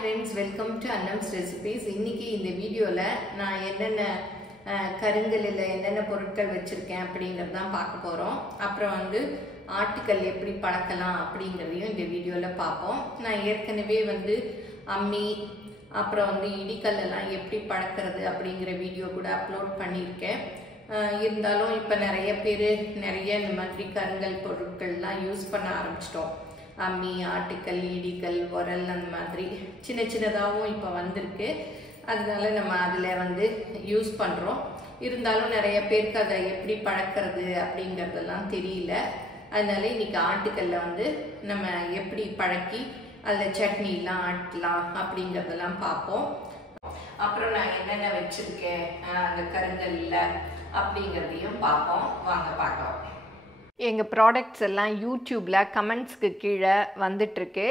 friends, welcome to Annam's Recipes. இன்னைக்கு இந்த வீடியோல நான் என்னென்ன கருங்கல்ல என்னென்ன பொருட்கள் வச்சிருக்கேன் அப்படிங்கறத தான் பார்க்க போறோம். அப்புறம் வந்து ஆட்டுக்கல் எப்படி பழக்கலாம் அப்படிங்கறதையும் இந்த வீடியோல பார்ப்போம். நான் ஏற்கனவே வந்து அம்மி அப்புறம் வந்து இடிக்கல் எல்லாம் எப்படி பழக்கிறது அப்படிங்கற வீடியோ கூட அப்லோட் பண்ணியிருக்கேன். இருந்தாலும் இப்ப நிறைய பேர் நிறைய இந்த மாதிரி கருங்கல் பொருட்கள்லாம் யூஸ் பண்ண ஆரம்பிச்சிட்டோம். அம்மி, ஆட்டுக்கல், இடிக்கல், உரல் அந்த மாதிரி சின்ன சின்னதாகவும் இப்போ வந்திருக்கு. அதனால நம்ம அதில் வந்து யூஸ் பண்ணுறோம். இருந்தாலும் நிறைய பேருக்கு அதை எப்படி பழக்கிறது அப்படிங்கிறதெல்லாம் தெரியல. அதனால இன்னைக்கு ஆட்டுக்கல்ல வந்து நம்ம எப்படி பழக்கி அதில் சட்னிலாம் ஆட்டலாம் அப்படிங்கிறதெல்லாம் பார்ப்போம். அப்புறம் நான் என்னென்ன வச்சுருக்கேன் அந்த கருங்கல்ல அப்படிங்கிறதையும் பார்ப்போம். வாங்க பார்க்கலாம். எங்கள் ப்ராடக்ட்ஸ் எல்லாம் யூடியூப்பில் கமெண்ட்ஸ்க்கு கீழே வந்துட்டுருக்கு.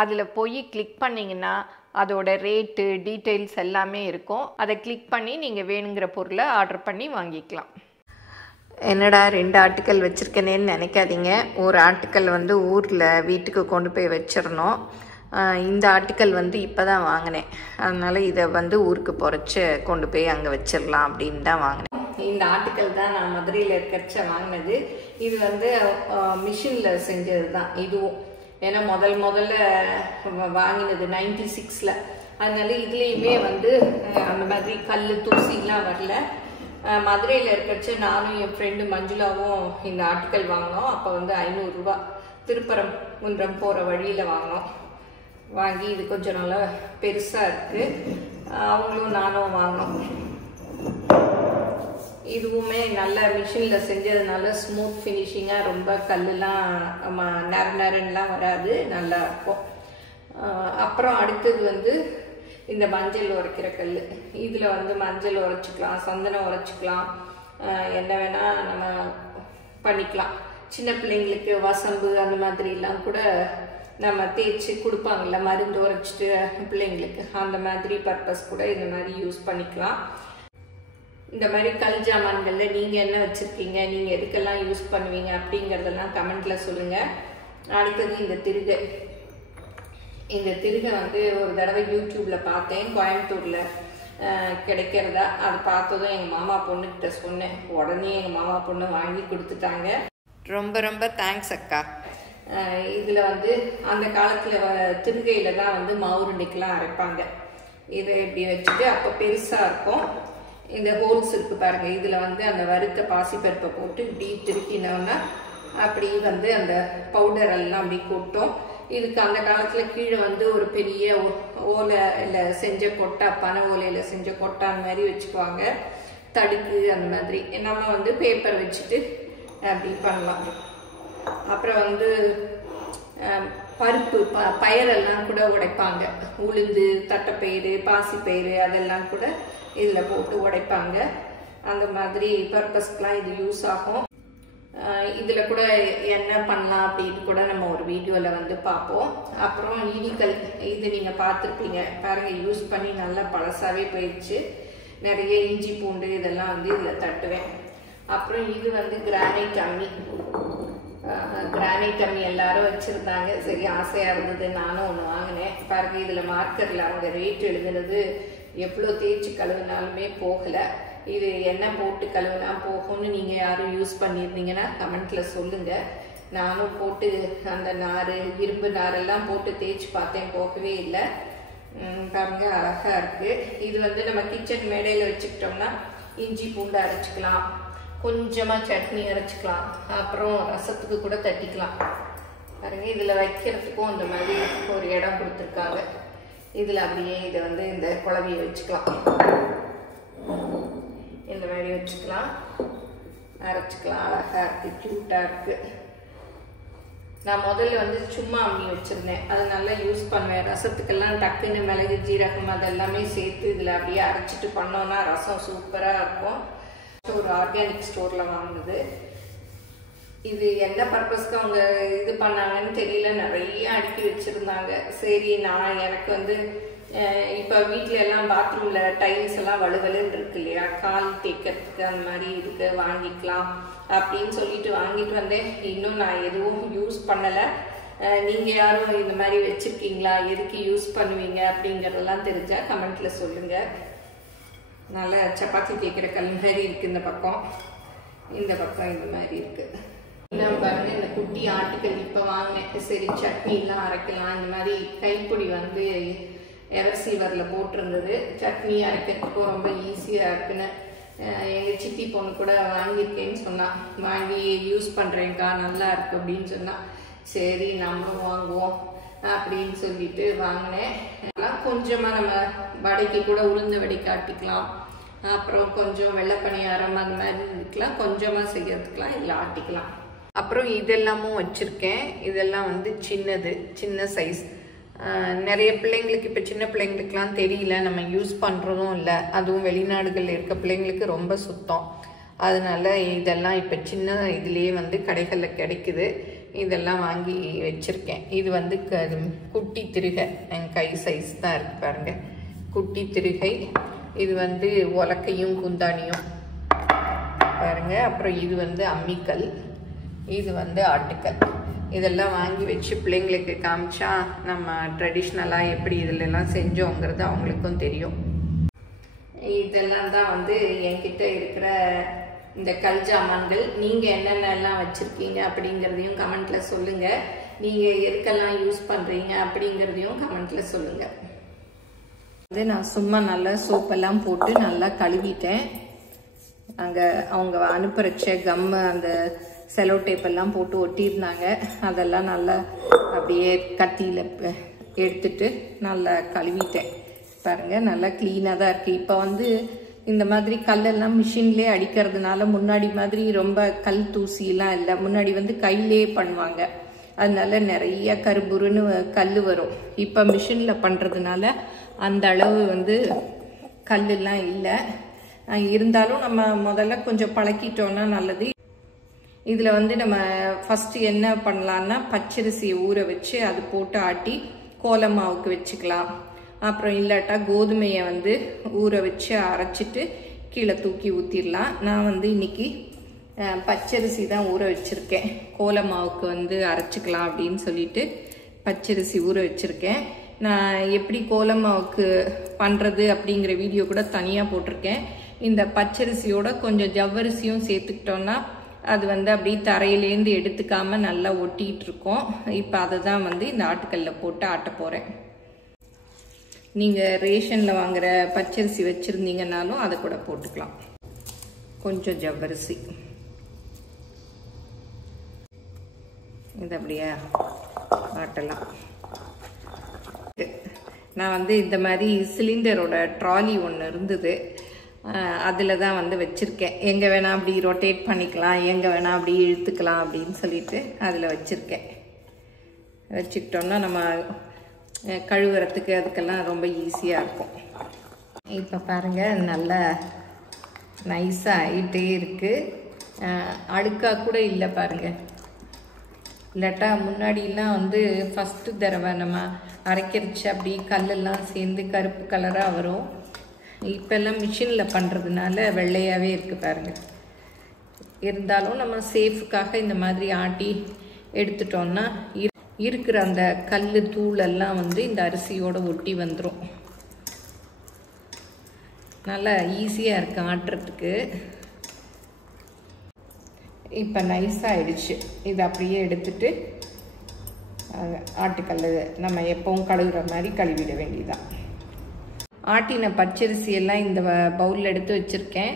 அதில் போய் கிளிக் பண்ணிங்கன்னா அதோட ரேட்டு டீட்டெயில்ஸ் எல்லாமே இருக்கும். அதை கிளிக் பண்ணி நீங்கள் வேணுங்கிற பொருளை ஆர்டர் பண்ணி வாங்கிக்கலாம். என்னடா 2 ஆட்டுக்கல் வச்சுருக்கேனேன்னு நினைக்காதீங்க. ஒரு ஆட்டுக்கல் வந்து ஊரில் வீட்டுக்கு கொண்டு போய் வச்சிடணும். இந்த ஆட்டுக்கல் வந்து இப்போ தான் வாங்கினேன். அதனால் இதை வந்து ஊருக்கு பொறைச்சி கொண்டு போய் அங்கே வச்சிடலாம் அப்படின்னு தான் வாங்கினேன். இந்த ஆட்டுக்கல் தான் நான் மதுரையில் இருக்கிறச்ச வாங்கினது. இது வந்து மிஷினில் செஞ்சது தான் இதுவும். ஏன்னா முதல்ல வாங்கினது 96ல். அதனால இதுலேயுமே வந்து அந்த மாதிரி கல் தூசிலாம் வரல. மதுரையில் இருக்கிறச்ச நானும் என் ஃப்ரெண்டு மஞ்சுளாவும் இந்த ஆட்டுக்கல் வாங்கினோம். அப்போ வந்து 500 ரூபா திருப்பரங்குன்றம் போகிற வழியில் வாங்கினோம். வாங்கி இது கொஞ்சம் நல்லா பெருசாக இருக்குது. அவங்களும் நானும் வாங்கினோம். இதுவுமே நல்ல மிஷினில் செஞ்சதுனால ஸ்மூத் ஃபினிஷிங்காக ரொம்ப கல்லுலாம் நரன்லாம் வராது, நல்லா இருக்கும். அப்புறம் அடுத்தது வந்து இந்த மஞ்சள் உரைக்கிற கல். இதில் வந்து மஞ்சள் உரைச்சிக்கலாம், சந்தனம் உரைச்சிக்கலாம், என்ன வேணால் நம்ம பண்ணிக்கலாம். சின்ன பிள்ளைங்களுக்கு வசம்பு அந்த மாதிரிலாம் கூட நம்ம தேய்ச்சி கொடுப்பாங்கள்ல, மருந்து உரைச்சிட்டு பிள்ளைங்களுக்கு, அந்த மாதிரி பர்பஸ் கூட இந்த மாதிரி யூஸ் பண்ணிக்கலாம். இந்த மாதிரி கல் ஜாமான்களில் நீங்கள் என்ன வச்சுருக்கீங்க, நீங்கள் எதுக்கெல்லாம் யூஸ் பண்ணுவீங்க அப்படிங்கிறதெல்லாம் கமெண்ட்டில் சொல்லுங்கள். அடுத்தது இந்த திருகை. இந்த திருகை வந்து ஒரு தடவை யூடியூப்பில் பார்த்தேன், கோயம்புத்தூரில் கிடைக்கிறதா. அது பார்த்ததும் எங்கள் மாமா பொண்ணுக்கிட்ட சொன்னேன். உடனே எங்கள் மாமா பொண்ணு வாங்கி கொடுத்துட்டாங்க. ரொம்ப ரொம்ப தேங்க்ஸ் அக்கா. இதில் வந்து அந்த காலத்தில் திருகையில் தான் வந்து மாவுருண்டைக்கெலாம் அரைப்பாங்க. இதை இப்படி வச்சுட்டு அப்போ பெருசாக இருக்கும். இந்த ஹோல்ஸ் இருக்கு பாருங்க, இதில் வந்து அந்த வறுத்த பாசிப்பருப்பை போட்டு இப்படி திருப்பினோன்னா அப்படி வந்து அந்த பவுடர் எல்லாம் அப்படி கொட்டும். இதுக்கு அந்த காலத்தில் கீழே வந்து ஒரு பெரிய ஓலையில் செஞ்ச கொட்டா, பனை ஓலையில் செஞ்ச கொட்டா அந்த மாதிரி வச்சுக்குவாங்க, தடுக்கு அந்த மாதிரி. நம்ம வந்து பேப்பர் வச்சுட்டு அப்படி பண்ணலாம். அப்புறம் வந்து பருப்பு பயிரெல்லாம் கூட உடைப்பாங்க. உளுந்து, தட்டைப்பயிறு, பாசிப்பயிறு அதெல்லாம் கூட இதில் போட்டு உடைப்பாங்க. அந்த மாதிரி பர்பஸ்க்கெலாம் இது யூஸ் ஆகும். இதில் கூட என்ன பண்ணலாம் அப்படின்னு கூட நம்ம ஒரு வீடியோவில் வந்து பார்ப்போம். அப்புறம் இடிக்கல், இது நீங்கள் பார்த்துருப்பீங்க பாருங்கள். யூஸ் பண்ணி நல்லா பழசாகவே போயிடுச்சு. நிறைய இஞ்சி பூண்டு இதெல்லாம் வந்து இதில் தட்டுவேன். அப்புறம் இது வந்து கிரானைட் அம்மி. கிரானைட் அம்மி எல்லாரும் வச்சுருந்தாங்க. சரி, ஆசையாக இருந்தது, நானும் ஒன்று வாங்கினேன். பாருங்க, இதில் மார்க்கரில் அவங்க ரேட் எழுதுனது எவ்வளோ தேய்ச்சி கழுவினாலுமே போகலை. இது என்ன போட்டு கழுவினா போகும்னு நீங்கள் யாரும் யூஸ் பண்ணியிருந்தீங்கன்னா கமெண்ட்டில் சொல்லுங்கள். நானும் போட்டு அந்த நார், இரும்பு நாரெல்லாம் போட்டு தேய்ச்சி பார்த்தேன், போகவே இல்லை. பாருங்க, அழகாக இருக்குது. இது வந்து நம்ம கிச்சன் மேடையில் வச்சுக்கிட்டோம்னா இஞ்சி பூண்டு அரைச்சிக்கலாம், கொஞ்சமாக சட்னி அரைச்சிக்கலாம், அப்புறம் ரசத்துக்கு கூட தட்டிக்கலாம். பாருங்க, இதில் வைக்கிறதுக்கும் அந்த மாதிரி ஒரு இடம் கொடுத்துருக்காங்க. இதில் அப்படியே இதை வந்து இந்த குழவியை வச்சுக்கலாம், இந்த மாதிரி வச்சுக்கலாம், அரைச்சிக்கலாம். அழகாக இருக்குது, க்யூட்டாக இருக்குது. நான் முதல்ல வந்து சும்மா அம்மி வச்சுருந்தேன், அது நல்லா யூஸ் பண்ணுவேன். ரசத்துக்கெல்லாம் டக்குன்னு மிளகு, ஜீரகம் அதெல்லாமே சேர்த்து இதில் அப்படியே அரைச்சிட்டு பண்ணோன்னா ரசம் சூப்பராக இருக்கும். ஒரு ஆர்கானிக் ஸ்டோரில் வாங்கினது. இது என்ன பர்பஸ்க்கு அவங்க இது பண்ணாங்கன்னு தெரியல, நிறைய அடுக்கி வச்சுருந்தாங்க. சரி, நான் எனக்கு வந்து இப்போ வீட்டில் எல்லாம் பாத்ரூமில் டைல்ஸ் எல்லாம் வலுவலுன்னு இருக்கு இல்லையா, கால் தேய்க்கிறதுக்கு அந்த மாதிரி இதுக்கு வாங்கிக்கலாம் அப்படின்னு சொல்லிட்டு வாங்கிட்டு வந்தேன். இன்னும் நான் எதுவும் யூஸ் பண்ணலை. நீங்கள் யாரும் இந்த மாதிரி வச்சுருக்கீங்களா, எதுக்கு யூஸ் பண்ணுவீங்க அப்படிங்கிறதெல்லாம் தெரிஞ்சால் கமெண்ட்டில் சொல்லுங்கள். நல்லா சப்பாத்தி கேட்குற கல் மாதிரி இருக்குது இந்த பக்கம் இந்த மாதிரி இருக்குது. இன்னும் பாருங்கள், இந்த குட்டி ஆட்டுக்கல் இப்போ வாங்கினேன். சரி சட்னிலாம் அரைக்கலாம். இந்த மாதிரி கைப்பொடி வந்து எவர்சீவரில் போட்டிருந்தது. சட்னி அரைக்கிறதுக்கும் ரொம்ப ஈஸியாக இருக்குன்னு எங்கள் சித்தி பொண்ணு கூட வாங்கியிருக்கேன்னு சொன்னான். வாங்கி யூஸ் பண்ணுறேங்க்கா, நல்லா இருக்கு அப்படின்னு சொன்னான். சரி நம்மளும் வாங்குவோம் அப்படின்னு சொல்லிட்டு வாங்கினேன். கொஞ்சமாக நம்ம வடைக்கு கூட உளுந்து வடைக்கு ஆட்டிக்கலாம். அப்புறம் கொஞ்சம் வெள்ளை பணியாரம் அந்த மாதிரி இதுக்கெலாம் கொஞ்சமாக செய்யறதுக்கெலாம் இதில் ஆட்டிக்கலாம். அப்புறம் இதெல்லாமும் வச்சுருக்கேன். இதெல்லாம் வந்து சின்ன சைஸ். நிறைய பிள்ளைங்களுக்கு, இப்போ சின்ன பிள்ளைங்களுக்குலாம் தெரியல, நம்ம யூஸ் பண்ணுறதும் இல்லை. அதுவும் வெளிநாடுகளில் இருக்க பிள்ளைங்களுக்கு ரொம்ப சுத்தம். அதனால இதெல்லாம் இப்போ சின்ன இதுலேயே வந்து கடைகளில் கிடைக்குது. இதெல்லாம் வாங்கி வச்சுருக்கேன். இது வந்து குட்டி திருகை, என் கை சைஸ் தான் இருக்குது பாருங்கள், குட்டி திருகை. இது வந்து உலக்கையும் குந்தானியும் பாருங்கள். அப்புறம் இது வந்து அம்மிக்கல், இது வந்து ஆட்டுக்கல். இதெல்லாம் வாங்கி வச்சு பிள்ளைங்களுக்கு காமிச்சா நம்ம ட்ரெடிஷ்னலாக எப்படி இதிலெல்லாம் செஞ்சோங்கிறது அவங்களுக்கும் தெரியும். இதெல்லாம் தான் வந்து என்கிட்ட இருக்கிற இந்த கல் ஜாமான்கள். நீங்கள் என்னென்னலாம் வச்சுருக்கீங்க அப்படிங்கிறதையும் கமெண்ட்டில் சொல்லுங்கள். நீங்கள் எதுக்கெல்லாம் யூஸ் பண்ணுறீங்க அப்படிங்கிறதையும் கமெண்ட்டில் சொல்லுங்கள். வந்து நான் சும்மா நல்லா சோப்பெல்லாம் போட்டு நல்லா கழுவிட்டேன். அங்கே அவங்க அனுப்புறச்ச கம்மு அந்த செலோ டேப்பெல்லாம் போட்டு ஒட்டியிருந்தாங்க. அதெல்லாம் நல்லா அப்படியே கத்தியில் எடுத்துட்டு நல்லா கழுவிட்டேன். பாருங்கள், நல்லா க்ளீனாக தான் இருக்குது. இப்போ வந்து இந்த மாதிரி கல்லெல்லாம் மிஷின்லேயே அடிக்கிறதுனால முன்னாடி மாதிரி ரொம்ப கல் தூசிலாம் இல்லை. முன்னாடி வந்து கையிலே பண்ணுவாங்க, அதனால நிறைய கருபுருன்னு கல் வரும். இப்போ மிஷினில் பண்ணுறதுனால அந்த அளவு வந்து கல்லெல்லாம் இல்லை. இருந்தாலும் நம்ம முதல்ல கொஞ்சம் பழக்கிட்டோன்னா நல்லது. இதில் வந்து நம்ம ஃபஸ்ட்டு என்ன பண்ணலான்னா, பச்சரிசியை ஊற வச்சு அது போட்டு ஆட்டி கோலம் மாவுக்கு வச்சுக்கலாம். அப்புறம் இல்லாட்டா கோதுமையை வந்து ஊற வச்சு அரைச்சிட்டு கீழே தூக்கி ஊற்றிடலாம். நான் வந்து இன்னைக்கு பச்சரிசி தான் ஊற வச்சுருக்கேன். கோலம் மாவுக்கு வந்து அரைச்சிக்கலாம் அப்படின்னு சொல்லிட்டு பச்சரிசி ஊற வச்சுருக்கேன். நான் எப்படி கோலம் மாவுக்கு பண்ணுறது அப்படிங்கிற வீடியோ கூட தனியாக போட்டிருக்கேன். இந்த பச்சரிசியோட கொஞ்சம் ஜவ்வரிசியும் சேர்த்துக்கிட்டோன்னா அது வந்து அப்படியே தரையிலேருந்து எடுத்துக்காம நல்லா ஒட்டிகிட்டு இருக்கோம். இப்போ அதை தான் வந்து இந்த ஆட்டுக்கல்ல போட்டு ஆட்ட போகிறேன். நீங்கள் ரேஷனில் வாங்குகிற பச்சரிசி வச்சுருந்தீங்கன்னாலும் அதை கூட போட்டுக்கலாம். கொஞ்சம் ஜவ்வரிசி இது அப்படியே ஆட்டலாம். நான் வந்து இந்த மாதிரி சிலிண்டரோட ட்ராலி ஒன்று இருந்தது, அதில் தான் வந்து வச்சுருக்கேன். எங்கே வேணால் அப்படி ரொட்டேட் பண்ணிக்கலாம், எங்கே வேணால் அப்படி இழுத்துக்கலாம் அப்படின்னு சொல்லிட்டு அதில் வச்சுருக்கேன். வச்சுக்கிட்டோன்னா நம்ம கழுவுறதுக்கு அதுக்கெல்லாம் ரொம்ப ஈஸியாக இருக்கும். இப்போ பாருங்கள், நல்லா நைஸாக ஆகிட்டே இருக்குது. அழுக்காக கூட இல்லை பாருங்கள். இல்லாட்டா முன்னாடிலாம் வந்து ஃபஸ்ட்டு தடவை நம்ம அரைக்கிறச்சு அப்படி கல்லெல்லாம் சேர்ந்து கருப்பு கலராக வரும். இப்போல்லாம் மிஷினில் பண்ணுறதுனால வெள்ளையாகவே இருக்குது பாருங்கள். இருந்தாலும் நம்ம சேஃபுக்காக இந்த மாதிரி ஆட்டி எடுத்துட்டோன்னா இருக்கிற அந்த கல் தூளெல்லாம் வந்து இந்த அரிசியோடு ஒட்டி வந்துடும். நல்லா ஈஸியாக இருக்குது ஆட்டுறதுக்கு. இப்போ நைஸாக ஆயிடுச்சு. இது அப்படியே எடுத்துட்டு ஆட்டுக்கல் நம்ம எப்பவும் கழுவுற மாதிரி கழுவிட வேண்டியதான். ஆட்டின பச்சரிசி எல்லாம் இந்த பவுலில் எடுத்து வச்சுருக்கேன்.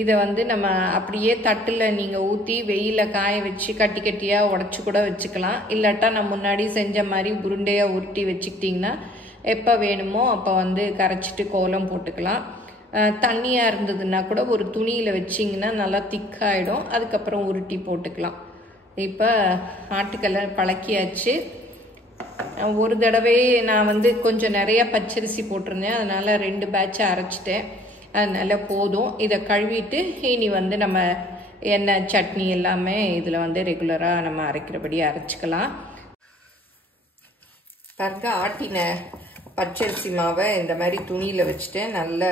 இதை வந்து நம்ம அப்படியே தட்டில் நீங்கள் ஊற்றி வெயிலில் காய வச்சு கட்டி கட்டியாக உடச்சி கூட வச்சுக்கலாம். இல்லாட்டா நான் முன்னாடி செஞ்ச மாதிரி உருண்டையாக உருட்டி வச்சுக்கிட்டிங்கன்னா எப்போ வேணுமோ அப்போ வந்து கரைச்சிட்டு கோலம் போட்டுக்கலாம். தண்ணியாக இருந்ததுன்னா கூட ஒரு துணியில் வச்சிங்கன்னா நல்லா திக்காயிடும். அதுக்கப்புறம் உருட்டி போட்டுக்கலாம். இப்போ ஆட்டுக்கல்லை பழக்கியாச்சு. ஒரு தடவை நான் வந்து கொஞ்சம் நிறையா பச்சரிசி போட்டிருந்தேன், அதனால் 2 பேட்சை அரைச்சிட்டேன். அதனால் போதும். இதை கழுவிட்டு இனி வந்து நம்ம எண்ணெய் சட்னி எல்லாமே இதில் வந்து ரெகுலராக நம்ம அரைக்கிறபடி அரைச்சிக்கலாம். பாருங்க, ஆட்டின பச்சரிசி மாவை இந்த மாதிரி துணியில் வச்சுட்டு நல்லா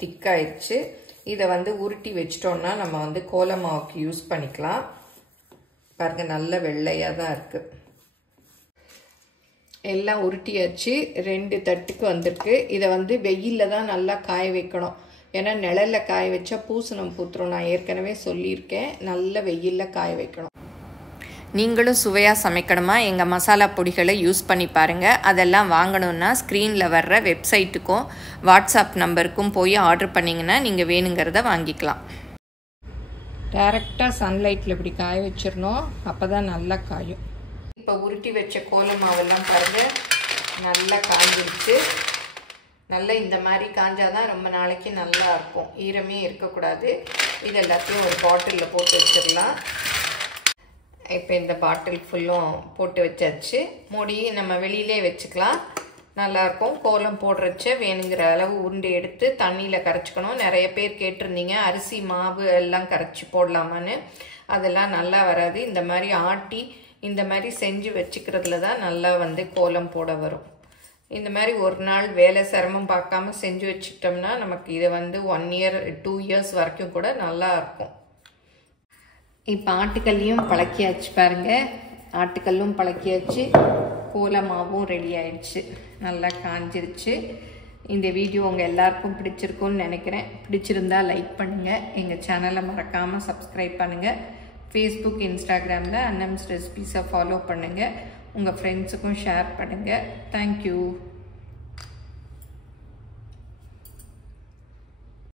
திக்காயிடுச்சு. இதை வந்து உருட்டி வச்சிட்டோன்னா நம்ம வந்து கோலம் மாவுக்கு யூஸ் பண்ணிக்கலாம். பாருங்கள், நல்ல வெள்ளையாக தான் இருக்குது. எல்லாம் உருட்டியாச்சு. 2 தட்டுக்கு வந்திருக்கு. இதை வந்து வெயிலில் தான் நல்லா காய வைக்கணும். ஏன்னா நிழலில் காய வச்சா பூசணம் பூத்துரும். நான் ஏற்கனவே சொல்லியிருக்கேன். நல்ல வெயிலில் காய வைக்கணும். நீங்களும் சுவையாக சமைக்கணுமா? எங்கள் மசாலா பொடிகளை யூஸ் பண்ணி பாருங்கள். அதெல்லாம் வாங்கணுன்னா ஸ்க்ரீனில் வர்ற வெப்சைட்டுக்கும் வாட்ஸ்அப் நம்பருக்கும் போய் ஆர்டர் பண்ணிங்கன்னா நீங்கள் வேணுங்கிறத வாங்கிக்கலாம். டைரெக்டாக சன்லைட்டில் இப்படி காய வச்சிடணும். அப்போ தான் நல்லா காயும். இப்போ உருட்டி வச்ச கோல மாவெல்லாம் பாருங்கள் நல்லா காஞ்சிருச்சு. நல்லா இந்த மாதிரி காஞ்சாதான் ரொம்ப நாளைக்கு நல்லா இருக்கும். ஈரமே இருக்கக்கூடாது. இது எல்லாத்தையும் ஒரு பாட்டிலில் போட்டு வச்சிடலாம். இப்போ இந்த பாட்டில் ஃபுல்லும் போட்டு வச்சாச்சு. மூடி நம்ம வெளியிலே வச்சுக்கலாம். நல்லாயிருக்கும். கோலம் போடுறச்ச வேணுங்கிற அளவு உருண்டை எடுத்து தண்ணியில் கரைச்சிக்கணும். நிறைய பேர் கேட்டிருந்தீங்க அரிசி மாவு எல்லாம் கரைச்சி போடலாமான்னு. அதெல்லாம் நல்லா வராது. இந்த மாதிரி ஆட்டி இந்த மாதிரி செஞ்சு வச்சுக்கிறதுல தான் நல்லா வந்து கோலம் போட வரும். இந்த மாதிரி ஒரு நாள் வேலை சிரமம் பார்க்காம செஞ்சு வச்சுக்கிட்டோம்னா நமக்கு இதை வந்து 1 இயர் 2 இயர்ஸ் வரைக்கும் கூட நல்லா இருக்கும். இப்போ ஆட்டுக்கல்லையும் பழக்கியாச்சு பாருங்கள். ஆட்டுக்கல்லும் பழக்கியாச்சு. கோலமாவும் ரெடி ஆயிடுச்சு. நல்லா காஞ்சிருச்சு. இந்த வீடியோ உங்கள் எல்லாருக்கும் பிடிச்சிருக்கும்னு நினைக்கிறேன். பிடிச்சிருந்தா லைக் பண்ணுங்கள். எங்கள் சேனலை மறக்காமல் சப்ஸ்கிரைப் பண்ணுங்கள். ஃபேஸ்புக் இன்ஸ்டாகிராமில் அன்னம்ஸ் ரெசிபீஸை ஃபாலோ பண்ணுங்கள். உங்கள் ஃப்ரெண்ட்ஸுக்கும் ஷேர் பண்ணுங்கள். தேங்க்யூ.